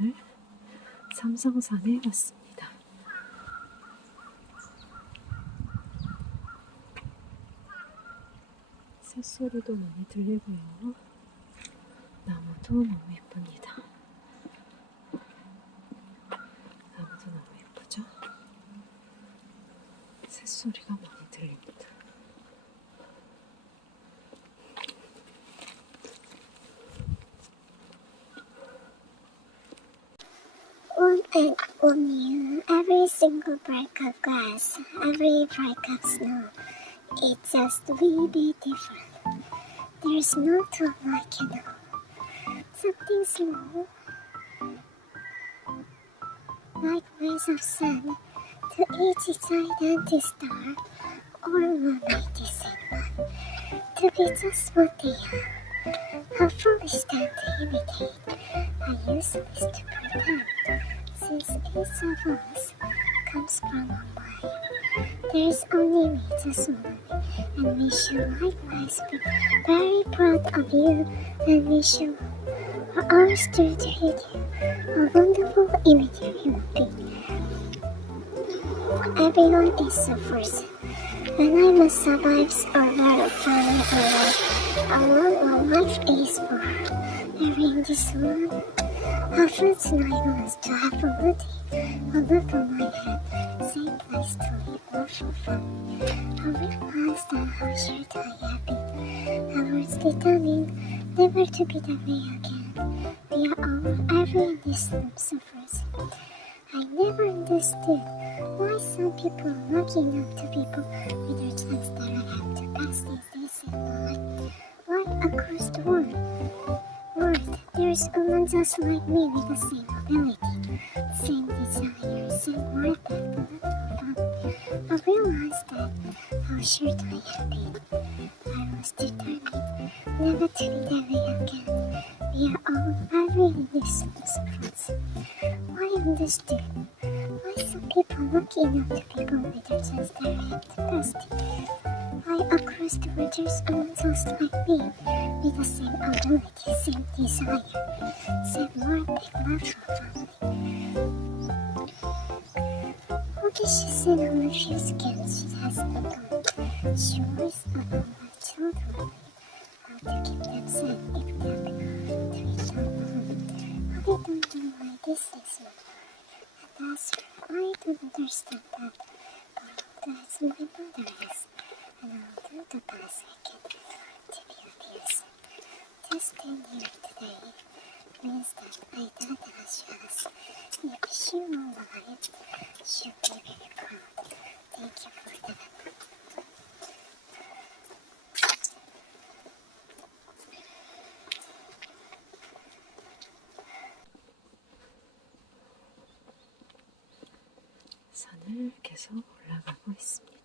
오늘 삼성산에 왔습니다. 새소리도 많이 들리고요. 나무도 너무 예쁩니다. 나무도 너무 예쁘죠? 새소리가 많이 들립니다. One and one you, every single break of grass, every break of snow, it's just a wee bit different. There's no time like you know. Something small, like waves of sun, to each side and to star, or one mighty one, to be just what they are. How foolish that to imitate, how useless to pretend, since each of us comes from on high. There's only me, just one, and we shall likewise be very proud of you, and we shall ours to treat you a wonderful image of human being. Everyone is a person, and I must survive or very family or life. Alone or life is for every in this world. How fruits I was to have a roof on my head, same place to live or for fun. I realized that how shared I have been. I was determined never to be that way again. We are all every in this room suffers. I never understood why some people are lucky enough to people with the chance that I have to pass these days in life. Why across the world, there's a one just like me with the same ability, same desire, same life path, but I realized that how short I have been. I was determined never to be that way again. We are all every in this circumstance. I understood why some people are lucky enough to people with the chance that I have to pass it. Why across the world there's a one just like me with the same ability, same desire, same life and love for family. Okay, she said on a few scans she has been gone. She worries about my children, how to keep them safe if they're to each other. I don't know why this is my life. And that's I don't understand that, but that's my mother is, and I'll do the best I can to be of use. Just being here today means that my dad has us. If she were alive, she'll be very proud. Thank you for that. 산을 계속 올라가고 있습니다.